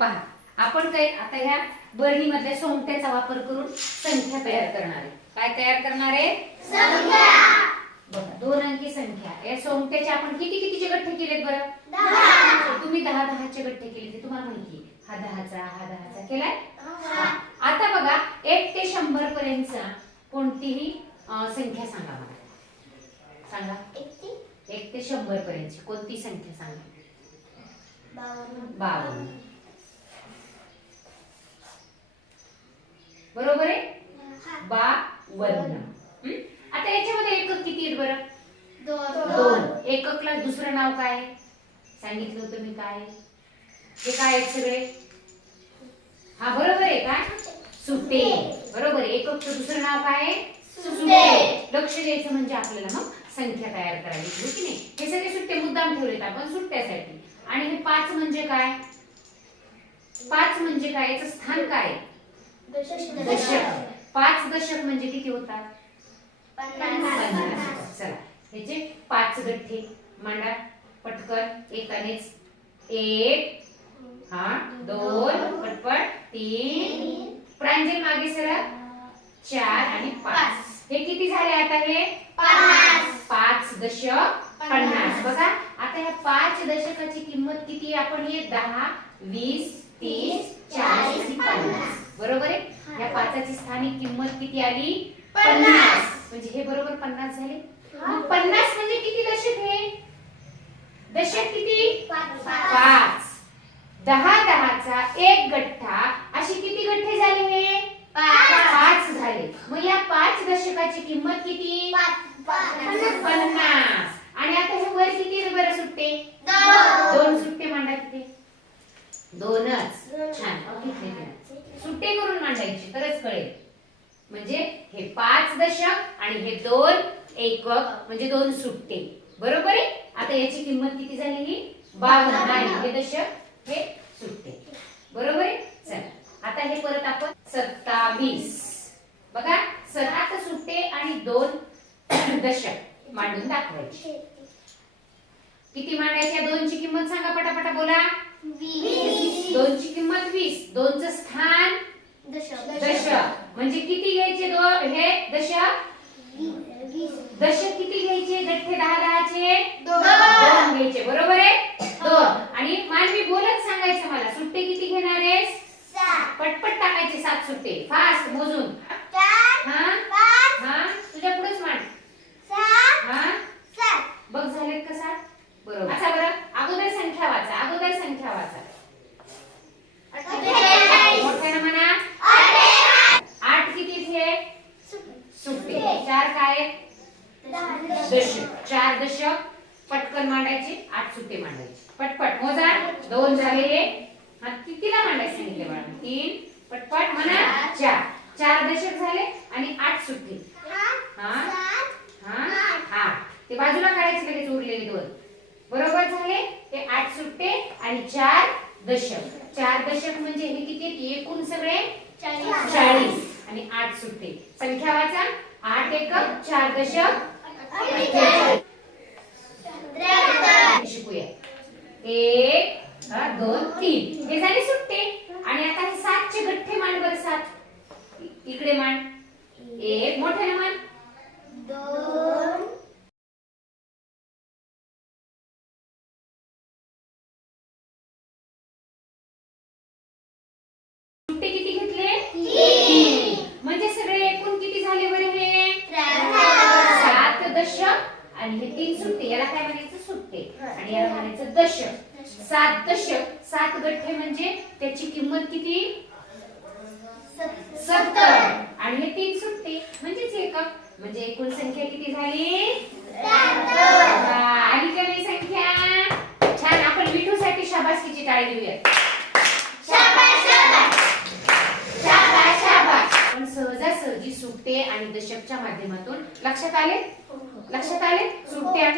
पहा आपण काय आता ह्या बरणीमधल्या सोंगट्याचा वापर करून संख्या तयार करणार आहे. काय तयार करणार आहे? संख्या. बघा 2 अंकी संख्या. या सोंगट्याचे आपण किती कितीचे गठ्ठे केलेत बरं? 10. तुम्ही 10 चे गठ्ठे केले ते तुम्हाला माहिती आहे. हा 10चा केलाय? आता बघा 1 ते 100 पर्यंतचा कोणतीही संख्या सांगा मला. सांगा. 1 ते 100 पर्यंतची कोणती संख्या सांगा? 52. बरोबर आहे? 52. आता याच्यामध्ये एकक किती आहेत बरं? 2. एककला दुसरं नाव काय? सांगितलं होतं मी काय? हे काय आहेत सगळे? हा बरोबर आहे का? सुट्टे. बरोबर आहे. एककचं दुसरं नाव काय आहे? सुट्टे. लक्ष द्यायचं म्हणजे आपल्याला मग संख्या तयार करायची होती की नाही. हे सगळे सुट्टे मुद्दाम ठेवलेत आपण सुट्ट्यासाठी. आणि हे 5 म्हणजे काय? 5 म्हणजे काय? याचं स्थान काय? दशक. 5 दशक म्हणजे किती होतात? 50. चला ह्याचे 5 गठ्ठे मांडा पटकन. एकानेच 1 हा 2 पटपट 3 प्रांजल मागे सरक 4 आणि 5. हे किती झाले आता? हे 5 दशक 50. बघा आता ह्या 5 दशकाची किंमत किती आहे? आपण हे 10 20 30 40 आणि 50. बरोबर आहे? या 5ची स्थानिक किंमत किती आली? 50. म्हणजे हे बरोबर 50 झाले. मग 50 म्हणजे किती दशक आहे? दशक किती? 5. 10चा 1 गठ्ठा अशी किती गठ्ठे झाले? हे 5 झाले. मग या 5 दशकाची किंमत किती? 50. आणि आता हे वर किती आहे बरं सुट्टे? 2 सुट्टे मांडा. किती? 2च. छान. सुट्टे करून मांडायचे तरच कळेल. म्हणजे हे 5 दशक आणि हे 2 एकक म्हणजे 2 सुट्टे. बरोबर आहे? आता याची किंमत किती झाली? ही 52 आहे. हे दशक हे सुट्टे. बरोबर आहे? चला आता हे परत आपण 27. बघा 7 सुट्टे आणि 2 दशक मांडून दाखवायचे. किती मांडायच्या? 2 ची किंमत सांगा पटापटा बोला. 20. 2 ची किंमत 20. 2 चं स्थान दशक. म्हणजे किती घ्यायचे? हे दशक. दशक किती घ्यायचे? गठ्ठे 10 चे 2 घ्यायचे. बरोबर आहे? 2. आणि मानवी बोलत सांगायचं मला. सुट्टे किती घेणार आहेस? 7. पटपट टाकायचे 7 सुट्टे. फास्ट मोजून. 4 5 तुझ्या पुढेच मांड. 7 बघ झालेत का 7? बरोबर. अच्छा बरं अगोदर संख्या वाचा. मोठ्याने म्हणा. 8 किती थे? सुट्टे. 4 काय? दशक. 4 दशक पटकन मांडायचे. 8 सुट्टे मांडायचे. पटपट मोजा. 2 झाले. हा कितीला मांडायचे सांगितले बाळा? 3 पटपट म्हणा. 4 दशक झाले आणि 8 सुट्टे. हा 8 ते बाजूला काढायचे लगेच उरलेले 2. बरोबर झाले? ते 8 सुट्टे आणि 4 दशक. 4 दशक म्हणजे हे किती? एकूण सगळे 40 आणि 8 सुट्टे. संख्या वाचा. 8 एकक 4 दशक. शिकूया. 1 2 3 हे झाले सुट्टे. आणि आता हे 7 चे गठ्ठे मांड बरं. 7 इकडे मांड. 1 मोठ्याने मांड. 2 सुट्टे किती घेतले? 3. म्हणजे सगळे एकूण किती झाले बरं? हे 7 दशक आणि हे 3 सुट्टे. याला काय म्हणायचं? सुट्टे. आणि याला म्हणायचं दशक. 7 दशक 7 गठ्ठे म्हणजे त्याची किंमत किती? 70. आणि हे 3 सुट्टे म्हणजेच एकक. म्हणजे एकूण संख्या किती झाली? आली का नाही संख्या? छान. आपण विठूसाठी शाबासकीची टाळी देऊया. पण सहजासहजी सुट्टे आणि दशकच्या माध्यमातून लक्षात आले? सुट्टे आणि